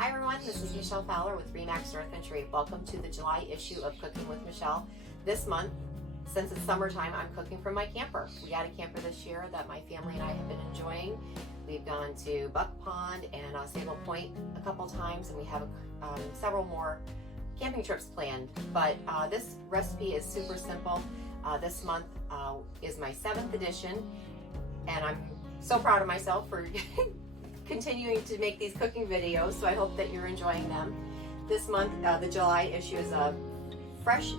Hi everyone, this is Michelle Fowler with Remax North Country. Welcome to the July issue of Cooking with Michelle. This month, since it's summertime, I'm cooking from my camper. We got a camper this year that my family and I have been enjoying. We've gone to Buck Pond and Sable Point a couple times, and we have several more camping trips planned. But this recipe is super simple. This month is my 7th edition, and I'm so proud of myself for continuing to make these cooking videos, so I hope that you're enjoying them. This month, the July issue is a fresh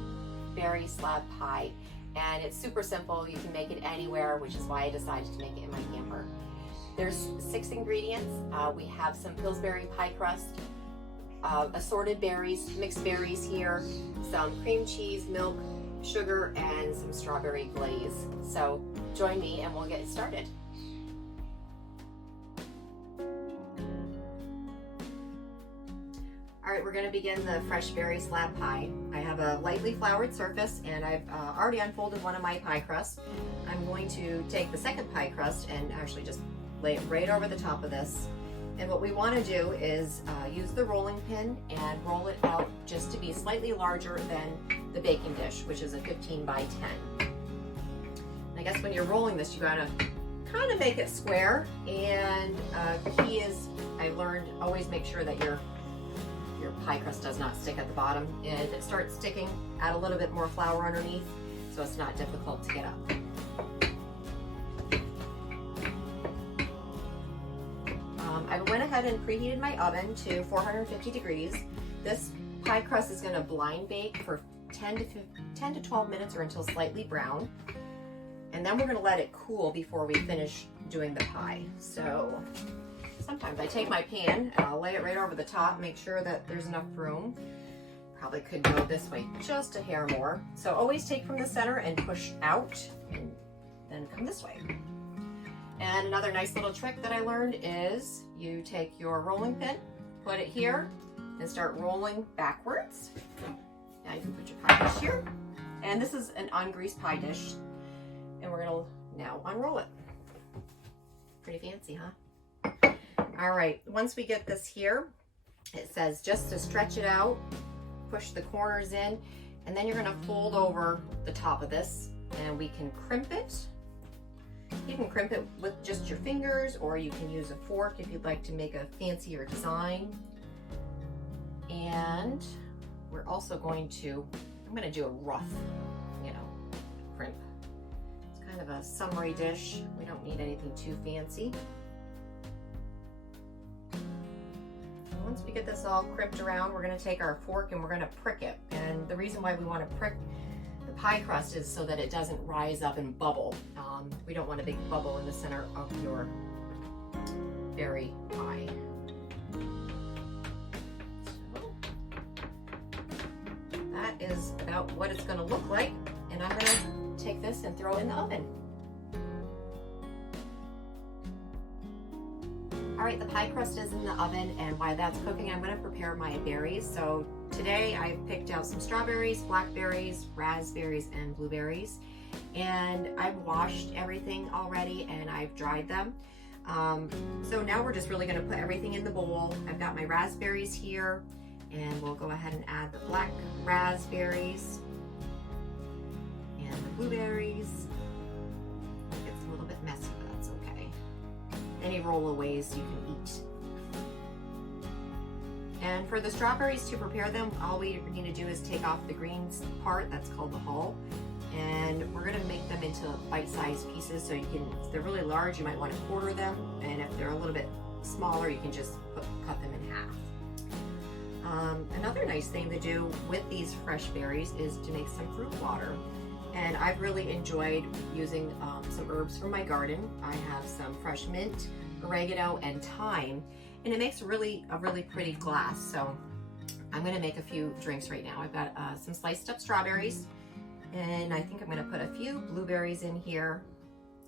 berry slab pie, and it's super simple. You can make it anywhere, which is why I decided to make it in my camper. There's 6 ingredients. We have some Pillsbury pie crust, assorted berries, mixed berries here, some cream cheese, milk, sugar, and some strawberry glaze. So join me and we'll get started. All right, we're going to begin the fresh berry slab pie. I have a lightly floured surface, and I've already unfolded one of my pie crusts. I'm going to take the second pie crust and actually just lay it right over the top of this. And what we want to do is use the rolling pin and roll it out just to be slightly larger than the baking dish, which is a 15 by 10. And I guess when you're rolling this, you gotta kind of make it square. And the key is, I learned, always make sure that your pie crust does not stick at the bottom. And if it starts sticking, add a little bit more flour underneath so it's not difficult to get up. I went ahead and preheated my oven to 450 degrees. This pie crust is going to blind bake for 10 to 12 minutes or until slightly brown. And then we're going to let it cool before we finish doing the pie. So sometimes I take my pan and I'll lay it right over the top, make sure that there's enough room. Probably could go this way just a hair more. So always take from the center and push out, and then come this way. And another nice little trick that I learned is you take your rolling pin, put it here, and start rolling backwards. Now you can put your pie dish here. And this is an ungreased pie dish. And we're gonna now unroll it. Pretty fancy, huh? All right, once we get this here, it says just to stretch it out, push the corners in, and then you're gonna fold over the top of this, and we can crimp it. You can crimp it with just your fingers, or you can use a fork if you'd like to make a fancier design. And we're also going to, I'm gonna do a rough, crimp. It's kind of a summery dish. We don't need anything too fancy. Once we get this all crimped around, we're going to take our fork and we're going to prick it. And the reason why we want to prick the pie crust is so that it doesn't rise up and bubble. We don't want a big bubble in the center of your berry pie. So that is about what it's going to look like. And I'm going to take this and throw it in the oven. All right, the pie crust is in the oven, and while that's cooking, I'm going to prepare my berries. So today I picked out some strawberries, blackberries, raspberries, and blueberries. And I've washed everything already and I've dried them. So now we're just really going to put everything in the bowl. I've got my raspberries here, and we'll go ahead and add the black raspberries and the blueberries. It's a little bit messy, but that's okay. Any rollaways you can eat. And for the strawberries, to prepare them, all we need to do is take off the green part, that's called the hull, and we're going to make them into bite-sized pieces. So you can, if they're really large, you might want to quarter them, and if they're a little bit smaller, you can just cut them in half. Another nice thing to do with these fresh berries is to make some fruit water. And I've really enjoyed using some herbs from my garden. I have some fresh mint, oregano, and thyme, and it makes a really pretty glass. So I'm going to make a few drinks right now. I've got some sliced up strawberries, and I think I'm going to put a few blueberries in here,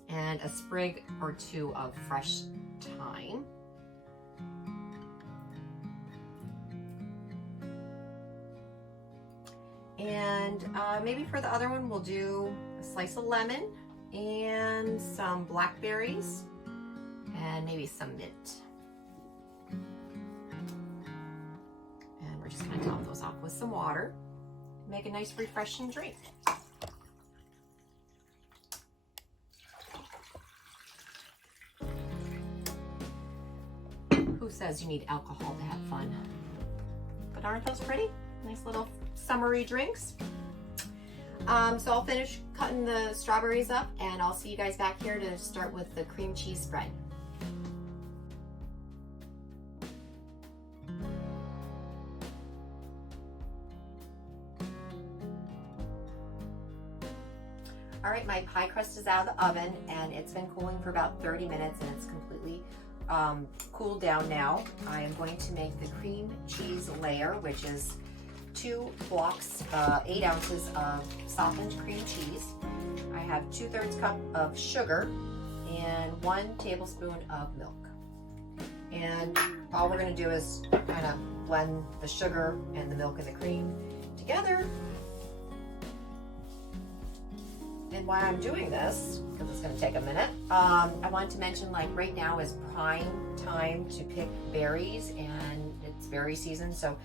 and a sprig or 2 of fresh thyme. And maybe for the other one, we'll do a slice of lemon and some blackberries and maybe some mint. we're just gonna top those off with some water. Make a nice refreshing drink. Who says you need alcohol to have fun? But aren't those pretty? Nice little summery drinks. So I'll finish cutting the strawberries up and I'll see you guys back here to start with the cream cheese spread. All right, my pie crust is out of the oven and it's been cooling for about 30 minutes and it's completely cooled down now. I am going to make the cream cheese layer, which is 2 blocks, 8 ounces of softened cream cheese. I have 2/3 cup of sugar and 1 tablespoon of milk. And all we're gonna do is kind of blend the sugar and the milk and the cream together. And while I'm doing this, because it's gonna take a minute, I wanted to mention, like, right now is prime time to pick berries and it's berry season. So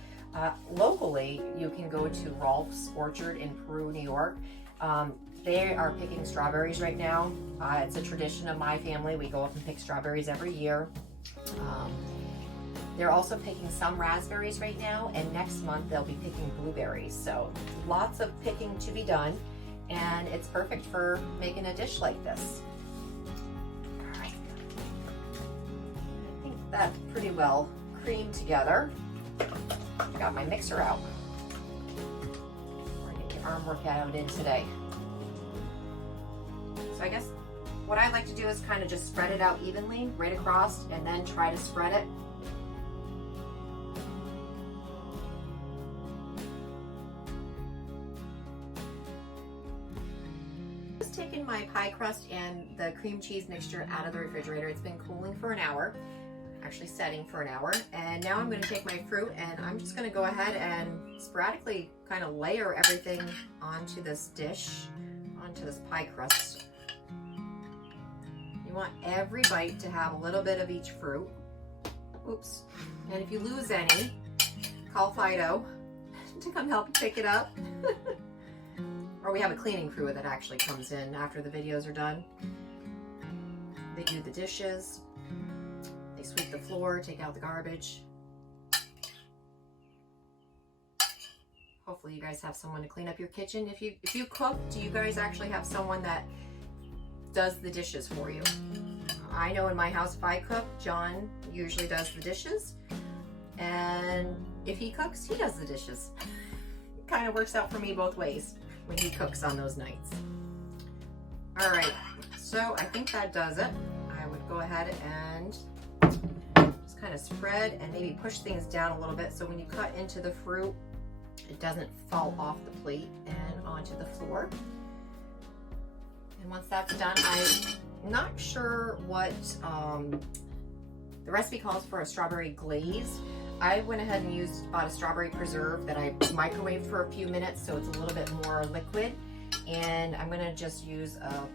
locally, you can go to Rolf's Orchard in Peru, New York. They are picking strawberries right now. It's a tradition of my family. We go up and pick strawberries every year. They're also picking some raspberries right now, and next month they'll be picking blueberries. So lots of picking to be done, and it's perfect for making a dish like this. All right. I think that's pretty well creamed together. Got my mixer out. We're gonna get your arm workout in today. So I guess what I like to do is kind of just spread it out evenly right across and then try to spread it. Just taking my pie crust and the cream cheese mixture out of the refrigerator. It's been cooling for an hour. Actually setting for an hour, and now I'm going to take my fruit and I'm just going to go ahead and sporadically kind of layer everything onto this dish, onto this pie crust. You want every bite to have a little bit of each fruit. Oops. And if you lose any, call Fido to come help you pick it up. Or we have a cleaning crew that actually comes in after the videos are done. They do the dishes. They sweep the floor, take out the garbage. Hopefully you guys have someone to clean up your kitchen. If you cook, do you guys actually have someone that does the dishes for you? I know in my house, if I cook, John usually does the dishes. And if he cooks, he does the dishes. It kind of works out for me both ways when he cooks on those nights. All right, so I think that does it. I would go ahead and just kind of spread and maybe push things down a little bit so when you cut into the fruit, it doesn't fall off the plate and onto the floor. And once that's done, I'm not sure what the recipe calls for a strawberry glaze. I went ahead and bought a strawberry preserve that I microwaved for a few minutes so it's a little bit more liquid. And I'm gonna just use a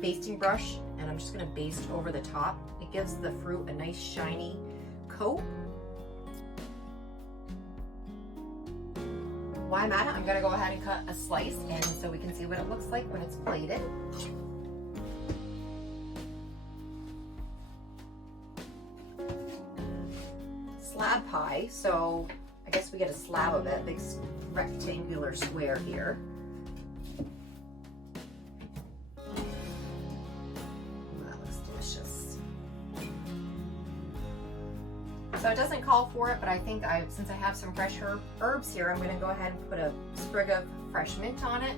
basting brush and I'm just gonna baste over the top. It gives the fruit a nice shiny coat. While I'm at it, I'm gonna go ahead and cut a slice and so we can see what it looks like when it's plated. Slab pie, so I guess we get a slab of it, big rectangular square here. That looks delicious. So it doesn't call for it, but I think since I have some fresh herbs here, I'm gonna go ahead and put a sprig of fresh mint on it.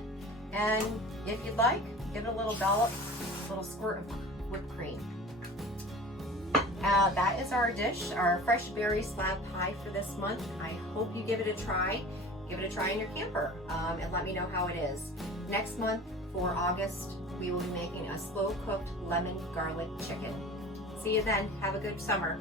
And if you'd like, give it a little dollop, a little squirt of whipped cream. That is our dish, our fresh berry slab pie for this month. I hope you give it a try. Give it a try in your camper and let me know how it is. Next month for August, we will be making a slow cooked lemon garlic chicken. See you then. Have a good summer.